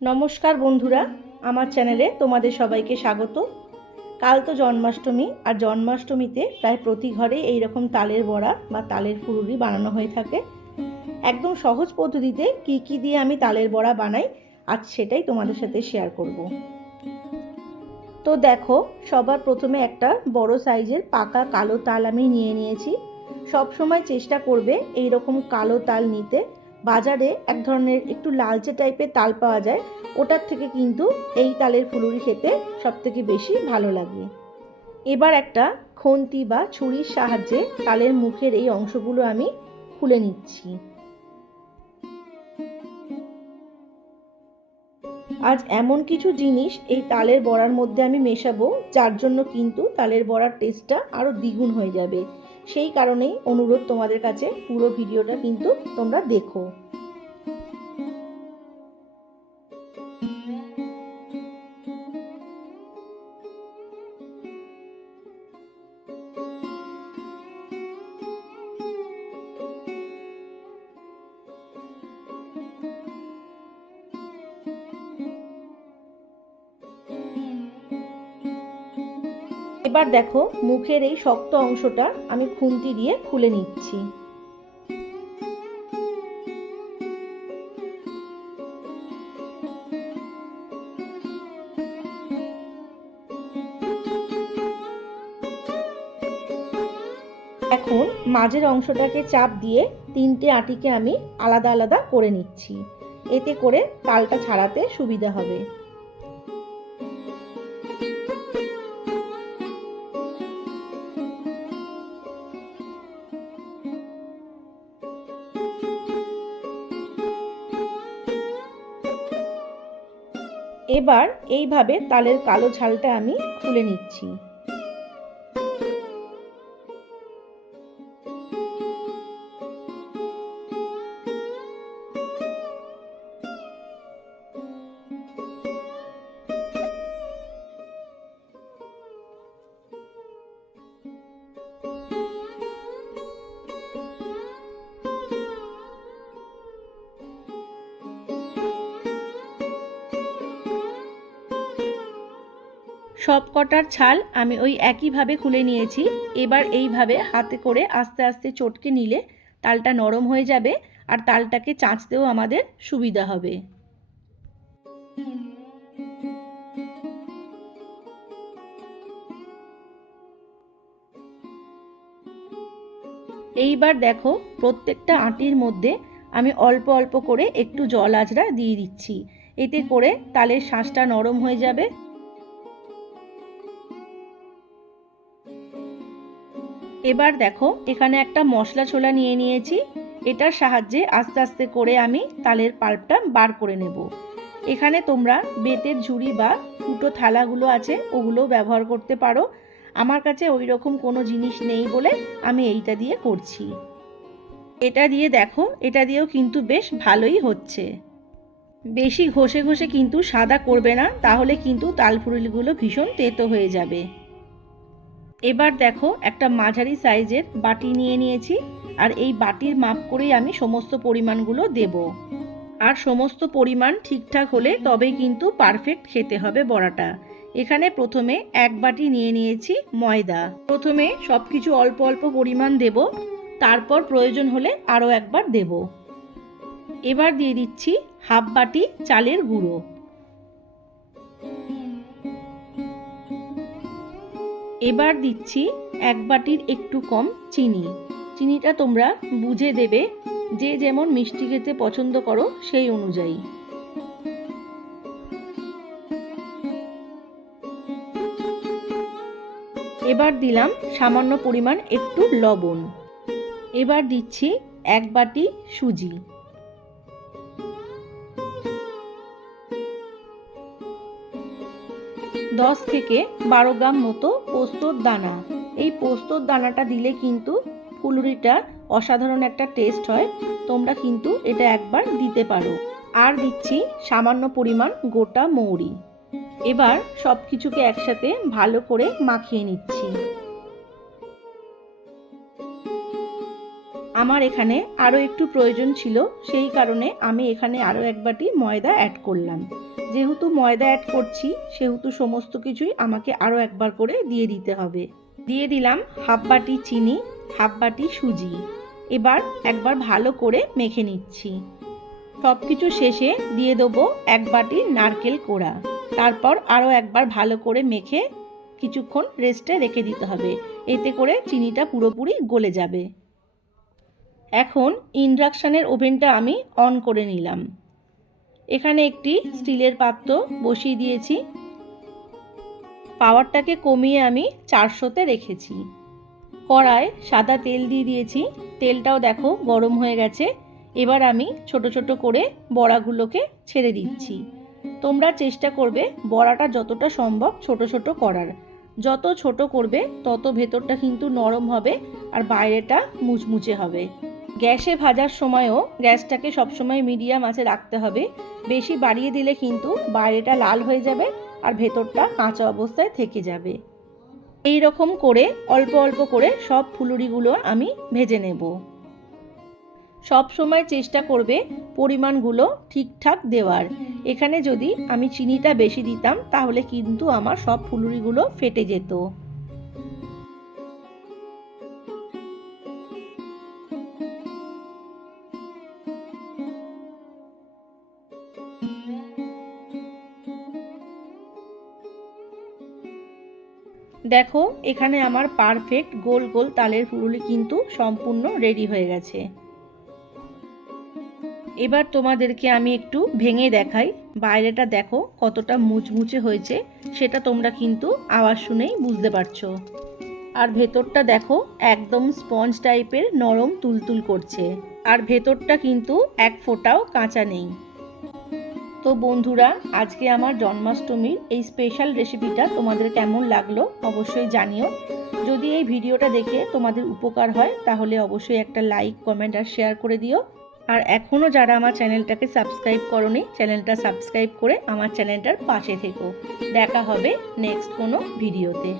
नमस्कार बंधुरा आमार चैनेले तोमादेर सबाइके स्वागत। काल तो जन्माष्टमी और जन्माष्टमीते प्राय प्रति घरे एई रकम तालेर बड़ा बा तालेर फुलुरी बानानो हये थाके। एकदम सहज पद्धतिते की दिये आमी तालेर बड़ा बानाई आज सेटाई तोमादेर साथे शेयर करब। तो देखो सबार प्रथमे एकटा बड़ो साइजेर पाका कालो ताल आमी निये नियेछि। सब समय चेष्टा करबे एई रकम कालो ताल निते। बाजारे एक धरनेर एकटू लालचे टाइपेर ताल पाওয়া যায়, ওটার থেকে কিন্তু এই তালের ফুলুরি খেতে সবথেকে বেশি ভালো লাগে। এবার একটা খুন্তি বা ছুরির সাহায্যে তালের মুখের এই অংশগুলো আমি খুলে নিচ্ছি। আজ এমন কিছু জিনিস এই তালের বড়ার মধ্যে আমি মেশাবো যার জন্য কিন্তু তালের বড়ার টেস্টটা আরো দ্বিগুণ হয়ে যাবে। সেই কারণেই অনুরোধ তোমাদের কাছে পুরো ভিডিওটা কিন্তু তোমরা দেখো। এবার দেখো মুখের এই শক্ত অংশটা আমি খুন্তি দিয়ে খুলে নিচ্ছি। এখন মাঝের অংশটাকে চাপ দিয়ে তিনটে আটিকে আমি আলাদা আলাদা করে নিচ্ছি। এতে করে তালটা ছাড়াতে সুবিধা হবে। এবার এইভাবে তালের কালো ছালটা আমি খুলে নিচ্ছি। সব কটার ছাল আমি ওই একইভাবে খুলে নিয়েছি। এবার এইভাবে হাতে করে আস্তে আস্তে চটকে নিলে তালটা নরম হয়ে যাবে আর তালটাকে চাঁচতেও আমাদের সুবিধা হবে। এইবার দেখো প্রত্যেকটা আটির মধ্যে আমি অল্প অল্প করে একটু জল আঁচড়া দিয়ে দিচ্ছি। এতে করে তালের শাঁসটা নরম হয়ে যাবে। এবার দেখো এখানে একটা মশলা ছোলা নিয়ে নিয়েছি। এটার সাহায্যে আস্তে আস্তে করে আমি তালের পাল্পটা বার করে নেব। এখানে তোমরা বেতের ঝুড়ি বা ফুটো থালাগুলো আছে ওগুলোও ব্যবহার করতে পারো। আমার কাছে ওই রকম কোনো জিনিস নেই বলে আমি এইটা দিয়ে করছি। এটা দিয়ে দেখো এটা দিয়েও কিন্তু বেশ ভালোই হচ্ছে। বেশি ঘষে ঘষে কিন্তু সাদা করবে না, তাহলে কিন্তু তাল ফুলুরিগুলো ভীষণ তেতো হয়ে যাবে। এবার দেখো একটা মাঝারি সাইজের বাটি নিয়ে নিয়েছি আর এই বাটির মাপ করেই আমি সমস্ত পরিমাণগুলো দেব। আর সমস্ত পরিমাণ ঠিকঠাক হলে তবেই কিন্তু পারফেক্ট খেতে হবে বড়াটা। এখানে প্রথমে এক বাটি নিয়ে নিয়েছি ময়দা। প্রথমে সবকিছু অল্প অল্প পরিমাণ দেব, তারপর প্রয়োজন হলে আরও একবার দেব। এবার দিয়ে দিচ্ছি হাফ বাটি চালের গুঁড়ো। এবার দিচ্ছি এক বাটির একটু কম চিনি। চিনিটা তোমরা বুঝে দেবে, যে যেমন মিষ্টি খেতে পছন্দ করো সেই অনুযায়ী। এবার দিলাম সামান্য পরিমাণ একটু লবণ। এবার দিচ্ছি এক বাটি সুজি। दस থেকে 12 গ্রাম মতো পোস্তর দানা। এই পোস্তর দানাটা দিলে কিন্তু ফুলুরিটা অসাধারণ একটা টেস্ট হয়। তোমরা কিন্তু এটা একবার দিতে পারো। আর দিচ্ছি সামান্য পরিমাণ গোটা মৌরি। এবার সব কিছুকে একসাথে ভালো করে মাখিয়ে নিচ্ছি। আমার এখানে আরও একটু প্রয়োজন ছিল, সেই কারণে আমি এখানে আরও এক বাটি ময়দা অ্যাড করলাম। যেহেতু ময়দা অ্যাড করছি সেহেতু সমস্ত কিছুই আমাকে আরও একবার করে দিয়ে দিতে হবে। দিয়ে দিলাম হাফ বাটি চিনি, হাফ বাটি সুজি। এবার একবার ভালো করে মেখে নিচ্ছি। সব কিছু শেষে দিয়ে দেবো এক বাটি নারকেল কোড়া। তারপর আরও একবার ভালো করে মেখে কিছুক্ষণ রেস্টে রেখে দিতে হবে, এতে করে চিনিটা পুরোপুরি গলে যাবে। এখন ইন্ডাকশানের ওভেনটা আমি অন করে নিলাম। এখানে একটি স্টিলের পাত্র বসিয়ে দিয়েছি। পাওয়ারটাকে কমিয়ে আমি 400-তে রেখেছি। কড়ায় সাদা তেল দিয়ে দিয়েছি, তেলটাও দেখো গরম হয়ে গেছে। এবার আমি ছোট ছোট করে বড়াগুলোকে ছেড়ে দিচ্ছি। তোমরা চেষ্টা করবে বড়াটা যতটা সম্ভব ছোট ছোট করার। যত ছোট করবে তত ভেতরটা কিন্তু নরম হবে আর বাইরেটা মুচমুচে হবে। গ্যাসে ভাজার সময়ও গ্যাসটাকে সবসময় মিডিয়াম আঁচে রাখতে হবে। বেশি বাড়িয়ে দিলে কিন্তু বাইরেটা লাল হয়ে যাবে আর ভেতরটা কাঁচা অবস্থায় থেকে যাবে। এই রকম করে অল্প অল্প করে সব ফুলুরিগুলো আমি ভেজে নেব। সব সময় চেষ্টা করবে পরিমাণগুলো ঠিকঠাক দেওয়ার। এখানে যদি আমি চিনিটা বেশি দিতাম তাহলে কিন্তু আমার সব ফুলুরিগুলো ফেটে যেত। দেখো এখানে আমার পারফেক্ট গোল গোল তালের ফুলুরি কিন্তু সম্পূর্ণ রেডি হয়ে গেছে। এবার তোমাদেরকে আমি একটু ভেঙে দেখাই। বাইরেটা দেখো কতটা মুচমুচে হয়েছে, সেটা তোমরা কিন্তু আওয়াজ শুনেই বুঝতে পারছো। আর ভেতরটা দেখো একদম স্পঞ্জ টাইপের নরম তুলতুল করছে, আর ভেতরটা কিন্তু এক ফোঁটাও কাঁচা নেই। তো বন্ধুরা, আজকে আমার জন্মাষ্টমীর এই স্পেশাল রেসিপিটা তোমাদের কেমন লাগলো অবশ্যই জানিও। যদি এই ভিডিওটা দেখে তোমাদের উপকার হয় তাহলে অবশ্যই একটা লাইক, কমেন্ট আর শেয়ার করে দিও। আর এখনও যারা আমার চ্যানেলটাকে সাবস্ক্রাইব করোনি, চ্যানেলটা সাবস্ক্রাইব করে আমার চ্যানেলটার পাশে থেকো। দেখা হবে নেক্সট কোনো ভিডিওতে।